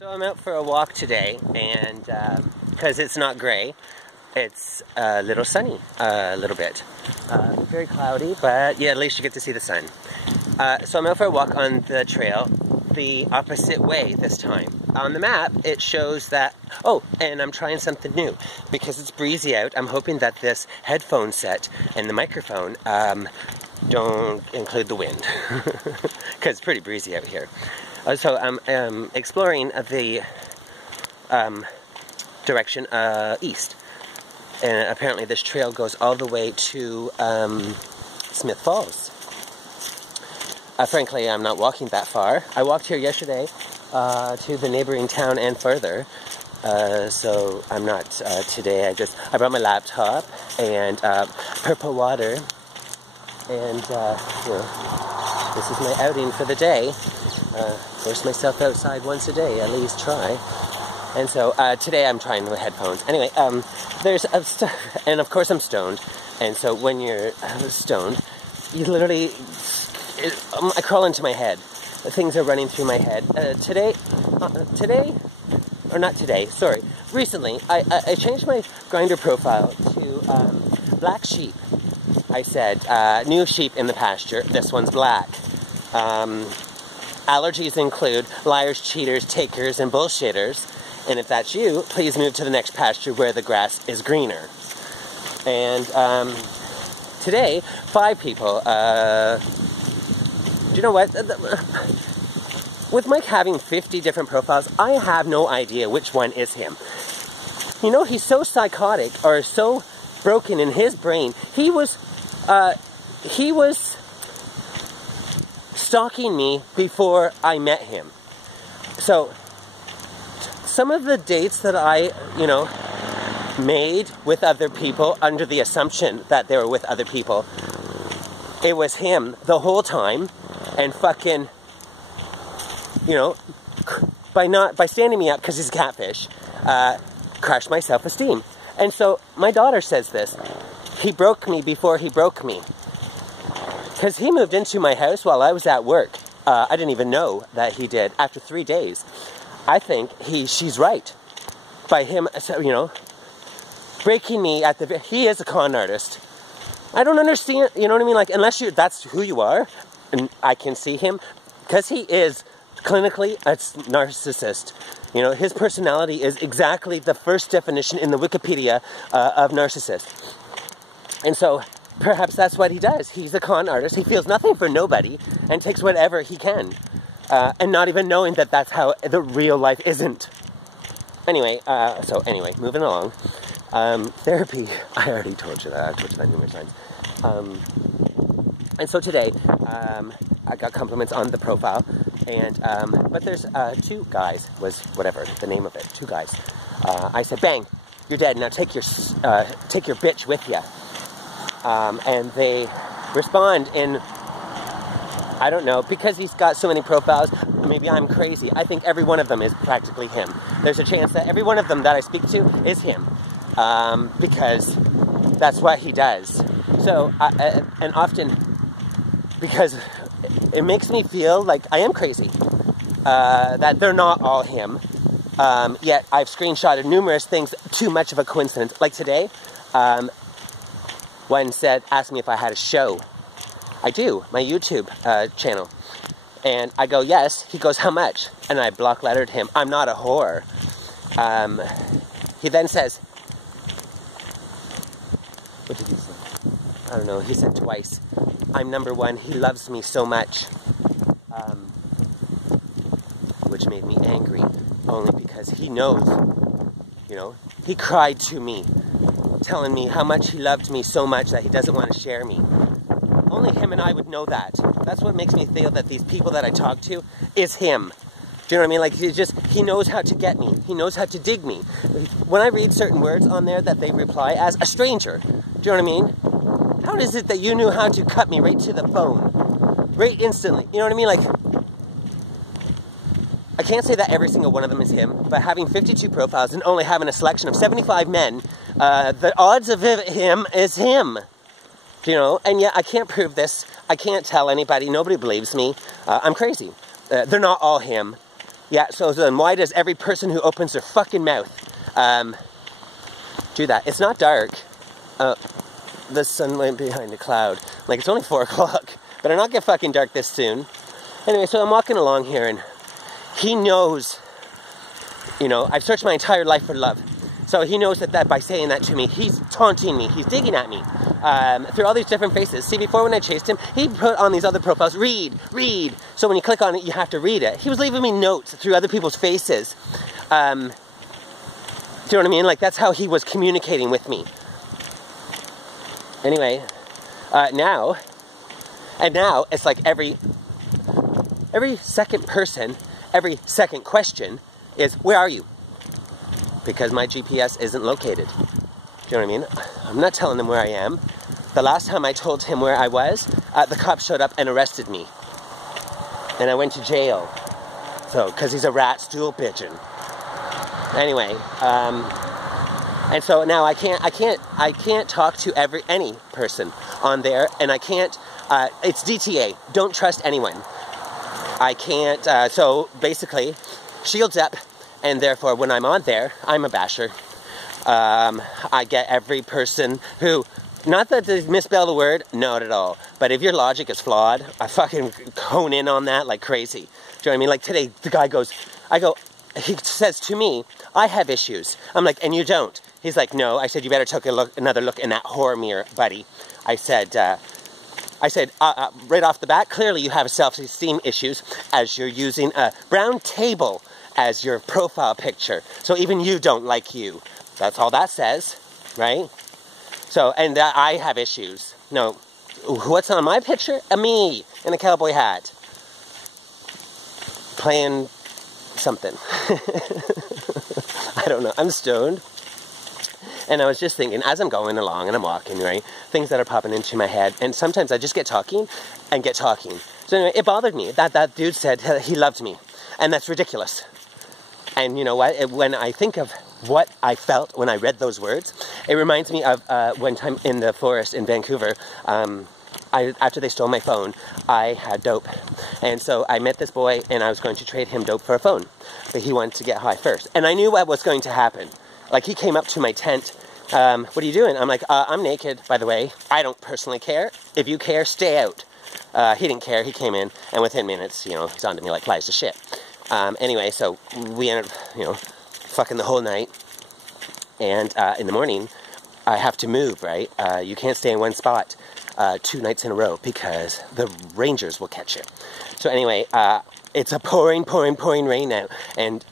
So I'm out for a walk today, and because it's not gray, it's a little sunny, a little bit. Very cloudy, but yeah, at least you get to see the sun. So I'm out for a walk on the trail, the opposite way this time. On the map, it shows that, oh, and I'm trying something new. Because it's breezy out, I'm hoping that this headphone set and the microphone don't include the wind. Because it's pretty breezy out here. So I'm exploring the direction east. And apparently this trail goes all the way to Smith Falls. Frankly, I'm not walking that far. I walked here yesterday to the neighboring town and further. So I'm not today. I brought my laptop and purple water. And, you know, this is my outing for the day. Force myself outside once a day, at least try. And so today I'm trying with headphones. Anyway, there's and of course I'm stoned. And so when you're stoned, you literally, I crawl into my head. Things are running through my head. Recently, I changed my Grindr profile to black sheep. I said, new sheep in the pasture, this one's black. Allergies include liars, cheaters, takers, and bullshitters. And if that's you, please move to the next pasture where the grass is greener. And today, 5 people, do you know what? With Mike having 50 different profiles, I have no idea which one is him. You know, he's so psychotic, or so broken in his brain. He was stalking me before I met him. So, some of the dates that I, made with other people under the assumption that they were with other people, it was him the whole time, and fucking, by standing me up because he's a catfish, crushed my self-esteem. And so, my daughter says this, he broke me before he broke me. Because he moved into my house while I was at work. I didn't even know that he did. After 3 days, I think she's right. By him, breaking me at he is a con artist. I don't understand, you know what I mean? Like, unless that's who you are, and I can see him, because he is clinically a narcissist. You know, his personality is exactly the first definition in the Wikipedia of narcissist. And so, perhaps that's what he does. He's a con artist. He feels nothing for nobody and takes whatever he can. And not even knowing that that's how the real life isn't. Anyway, moving along. Therapy. I already told you that. I've told you that numerous times. And so today, I got compliments on the profile. And, but there's 2 guys, was whatever, the name of it, 2 guys. I said, bang, you're dead. Now take your bitch with you. And they respond in, I don't know, because he's got so many profiles, maybe I'm crazy. I think every one of them is practically him. There's a chance that every one of them that I speak to is him. Because that's what he does. So, and often, because it makes me feel like I am crazy. That they're not all him. Yet I've screenshotted numerous things, too much of a coincidence. Like today, one asked me if I had a show. I do, my YouTube channel. And I go, yes. He goes, how much? And I block lettered him, I'm not a whore. He then says, what did he say? I don't know, he said twice, I'm #1, he loves me so much. Which made me angry, only because he knows, he cried to me, telling me how much he loved me so much that he doesn't want to share me. Only him and I would know that. That's what makes me feel that these people that I talk to is him. Do you know what I mean? Like, he knows how to get me. He knows how to dig me. When I read certain words on there that they reply as a stranger, do you know what I mean? How is it that you knew how to cut me right to the bone? Right instantly. You know what I mean? Like, I can't say that every single one of them is him, but having 52 profiles and only having a selection of 75 men, the odds of him is him. And yet I can't prove this. I can't tell anybody. Nobody believes me. I'm crazy. They're not all him. Yeah, so then why does every person who opens their fucking mouth do that? It's not dark. The sun went behind a cloud. Like, it's only 4 o'clock. Better not get fucking dark this soon. Anyway, so I'm walking along here, and he knows, you know, I've searched my entire life for love. So he knows that by saying that to me, he's taunting me, he's digging at me, through all these different faces. See, before when I chased him, he put on these other profiles, read. So when you click on it, you have to read it. He was leaving me notes through other people's faces. Do you know what I mean? Like, that's how he was communicating with me. Anyway, now it's like every second person, every second question is, where are you? Because my GPS isn't located. Do you know what I mean? I'm not telling them where I am. The last time I told him where I was, the cops showed up and arrested me. And I went to jail. So, because he's a rat stool pigeon. Anyway, and so now I can't talk to any person on there, and I can't, it's DTA, don't trust anyone. I can't, so basically, shields up. And therefore, when I'm on there, I'm a basher. I get every person who, not that they misspell the word, not at all. But if your logic is flawed, I fucking hone in on that like crazy. Do you know what I mean? Like today, the guy goes, he says to me, I have issues. I'm like, and you don't? He's like, no. I said, you better take another look in that horror mirror, buddy. I said, right off the bat, clearly you have self-esteem issues as you're using a brown table as your profile picture. So even you don't like you. That's all that says, right? So, and I have issues. No, what's on my picture? Me in a cowboy hat. Playing something. I don't know, I'm stoned. And I was just thinking, as I'm going along and I'm walking, right, things that are popping into my head, and sometimes I just get talking. So anyway, it bothered me that dude said he loved me. And that's ridiculous. And you know what? When I think of what I felt when I read those words, it reminds me of one time in the forest in Vancouver. After they stole my phone, I had dope. And so I met this boy, and I was going to trade him dope for a phone. But he wanted to get high first. And I knew what was going to happen. Like, he came up to my tent. What are you doing? I'm like, I'm naked, by the way. I don't personally care. If you care, stay out. He didn't care. He came in, and within minutes, you know, he's on to me like flies to shit. Anyway, so we ended up, you know, fucking the whole night. And in the morning, I have to move, right? You can't stay in one spot 2 nights in a row because the rangers will catch you. So anyway, it's a pouring rain now. And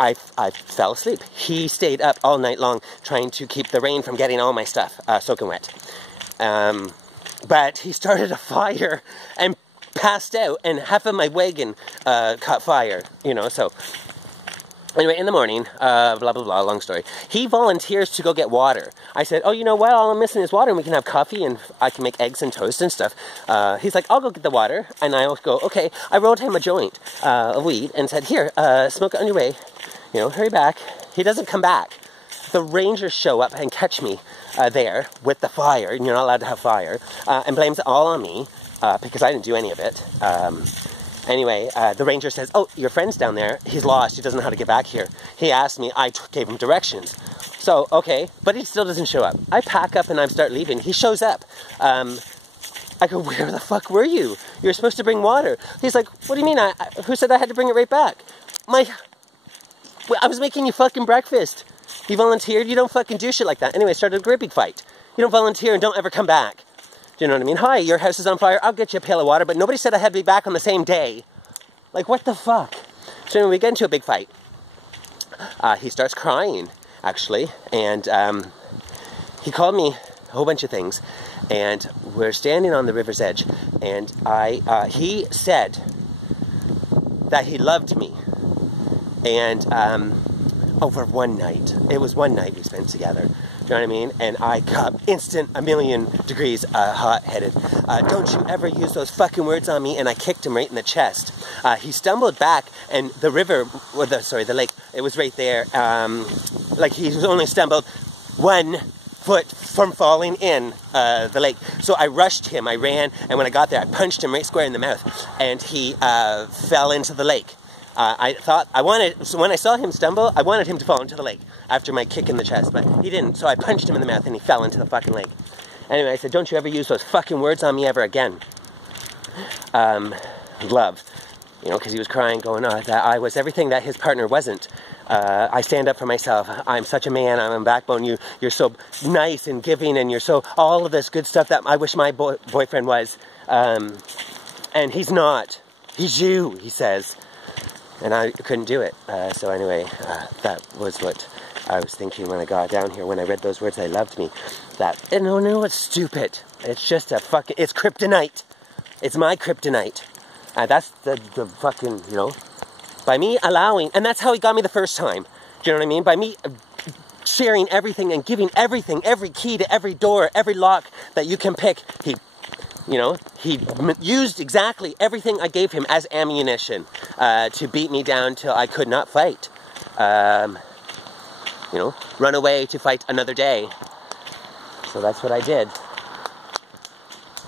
I fell asleep. He stayed up all night long trying to keep the rain from getting all my stuff soaking wet. But he started a fire and passed out, and half of my wagon caught fire, you know, so anyway, in the morning, blah, blah, blah, long story, he volunteers to go get water. I said, oh, you know what, all I'm missing is water, and we can have coffee, and I can make eggs and toast and stuff. He's like, I'll go get the water, and I go, okay. I rolled him a joint of weed and said, here, smoke it on your way, you know, hurry back. He doesn't come back. The rangers show up and catch me there with the fire, and you're not allowed to have fire, and blames it all on me. Because I didn't do any of it. Anyway, the ranger says, oh, your friend's down there. He's lost. He doesn't know how to get back here. He asked me. I gave him directions. So, okay. But he still doesn't show up. I pack up and I start leaving. He shows up. I go, where the fuck were you? You were supposed to bring water. He's like, what do you mean? Who said I had to bring it right back? I was making you fucking breakfast. You volunteered. You don't fucking do shit like that. Anyway, started a great big fight. You don't volunteer and don't ever come back. Do you know what I mean? Hi, your house is on fire. I'll get you a pail of water, but nobody said I had to be back on the same day. Like, what the fuck? So anyway, we get into a big fight. He starts crying, actually, and he called me a whole bunch of things, and we're standing on the river's edge, and he said that he loved me, and over one night. It was one night we spent together. Do you know what I mean? And I got instant, a million degrees hot-headed. Don't you ever use those fucking words on me. And I kicked him right in the chest. He stumbled back, and the river, or the lake, it was right there. Like he was only stumbled 1 foot from falling in the lake. So I rushed him, I ran, and when I got there, I punched him right square in the mouth. And he fell into the lake. So when I saw him stumble, I wanted him to fall into the lake after my kick in the chest, but he didn't, so I punched him in the mouth and he fell into the fucking lake. Anyway, I said, don't you ever use those fucking words on me ever again. Love. You know, because he was crying, going, that I was everything that his partner wasn't. I stand up for myself. I'm such a man. I'm a backbone. You're so nice and giving, and you're so all of this good stuff that I wish my boyfriend was. And he's not. He's you, he says. And I couldn't do it. So anyway, that was what I was thinking when I got down here. When I read those words, I loved me. No, it's stupid. It's just it's kryptonite. It's my kryptonite. That's the fucking, you know, by me allowing, and that's how he got me the first time. Do you know what I mean? By me sharing everything and giving everything, every key to every door, every lock that you can pick, he used exactly everything I gave him as ammunition to beat me down till I could not fight. You know, run away to fight another day. So that's what I did.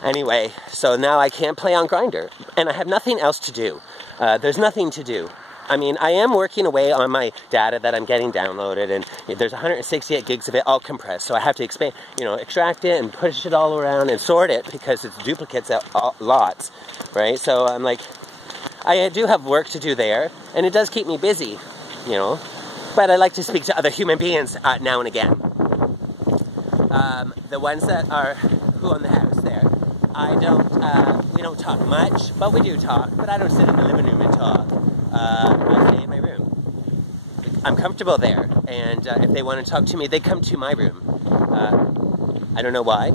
Anyway, so now I can't play on Grindr, and I have nothing else to do. There's nothing to do. I mean, I am working away on my data that I'm getting downloaded, and there's 168 gigs of it all compressed, so I have to expand, you know, extract it and push it all around and sort it because it's duplicates at lots, right? So I'm like, I do have work to do there, and it does keep me busy, you know, but I like to speak to other human beings now and again. The ones that are who own the house there. We don't talk much, but we do talk, but I don't sit in the living room and talk. I stay in my room. I'm comfortable there, and if they want to talk to me, they come to my room. I don't know why.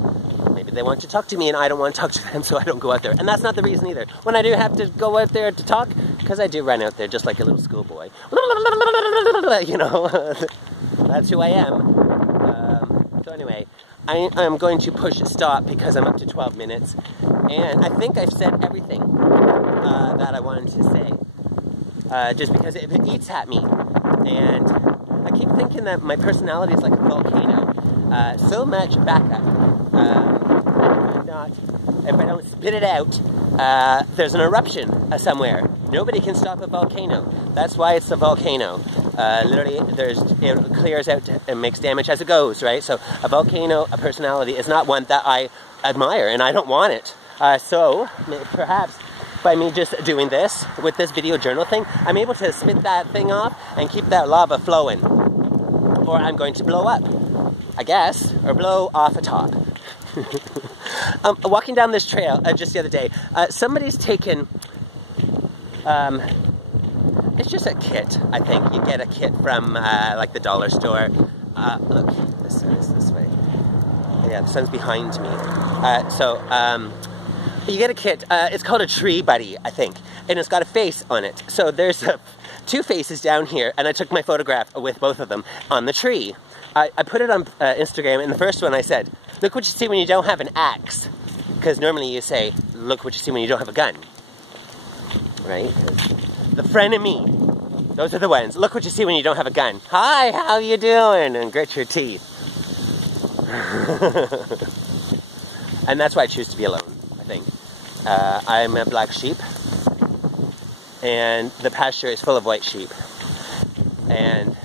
Maybe they want to talk to me and I don't want to talk to them, so I don't go out there. And that's not the reason either. When I do have to go out there to talk, because I do run out there just like a little schoolboy. You know, that's who I am. So anyway, I'm going to push stop because I'm up to 12 minutes. And I think I've said everything that I wanted to say. Just because it eats at me. And I keep thinking that my personality is like a volcano. So much backup. If I don't spit it out, there's an eruption somewhere. Nobody can stop a volcano. That's why it's a volcano. Literally, it clears out and makes damage as it goes, right? So a volcano, a personality, is not one that I admire, and I don't want it. So perhaps by me just doing this, with this video journal thing, I'm able to spit that thing off and keep that lava flowing. Or I'm going to blow up, I guess, or blow off a top. Walking down this trail just the other day, somebody's taken, it's just a kit, I think. You get a kit from like the dollar store. Look, the sun is this way. Yeah, the sun's behind me. You get a kit, it's called a Tree Buddy, I think, and it's got a face on it. So there's two faces down here, and I took my photograph with both of them on the tree. I put it on Instagram, and the first one I said, look what you see when you don't have an axe. Because normally you say, look what you see when you don't have a gun. Right? The frenemy. Those are the ones. Look what you see when you don't have a gun. Hi, how you doing? And grit your teeth. And that's why I choose to be alone, I think. I'm a black sheep. And the pasture is full of white sheep. And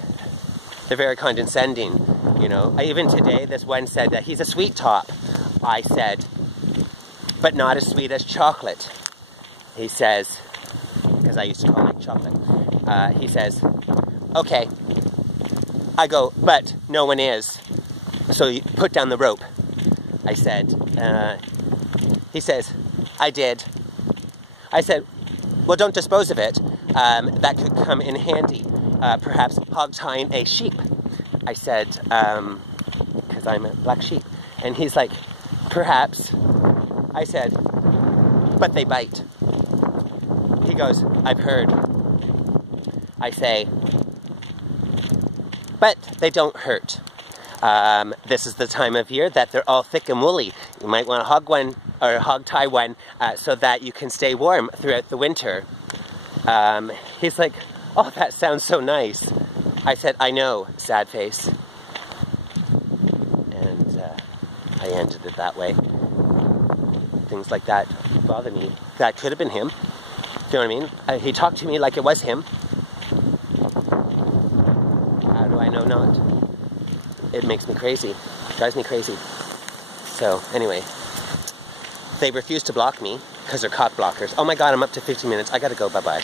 they're very condescending, you know. Even today, this one said that he's a sweet top. I said, but not as sweet as chocolate. He says, because I used to call it chocolate. He says, okay. I go, but no one is. So you put down the rope. I said, he says, I did. I said, well, don't dispose of it. That could come in handy. Perhaps hog tying a sheep. I said, because I'm a black sheep. And he's like, perhaps. I said, but they bite. He goes, I've heard. I say, but they don't hurt. This is the time of year that they're all thick and woolly. You might want to hog one or hog tie one so that you can stay warm throughout the winter. He's like, oh, that sounds so nice. I said, I know, sad face. And I ended it that way. Things like that bother me. That could have been him. You know what I mean? He talked to me like it was him. How do I know not? It makes me crazy. Drives me crazy. So, anyway. They refuse to block me because they're cock blockers. Oh my god, I'm up to 15 minutes. I gotta go. Bye-bye.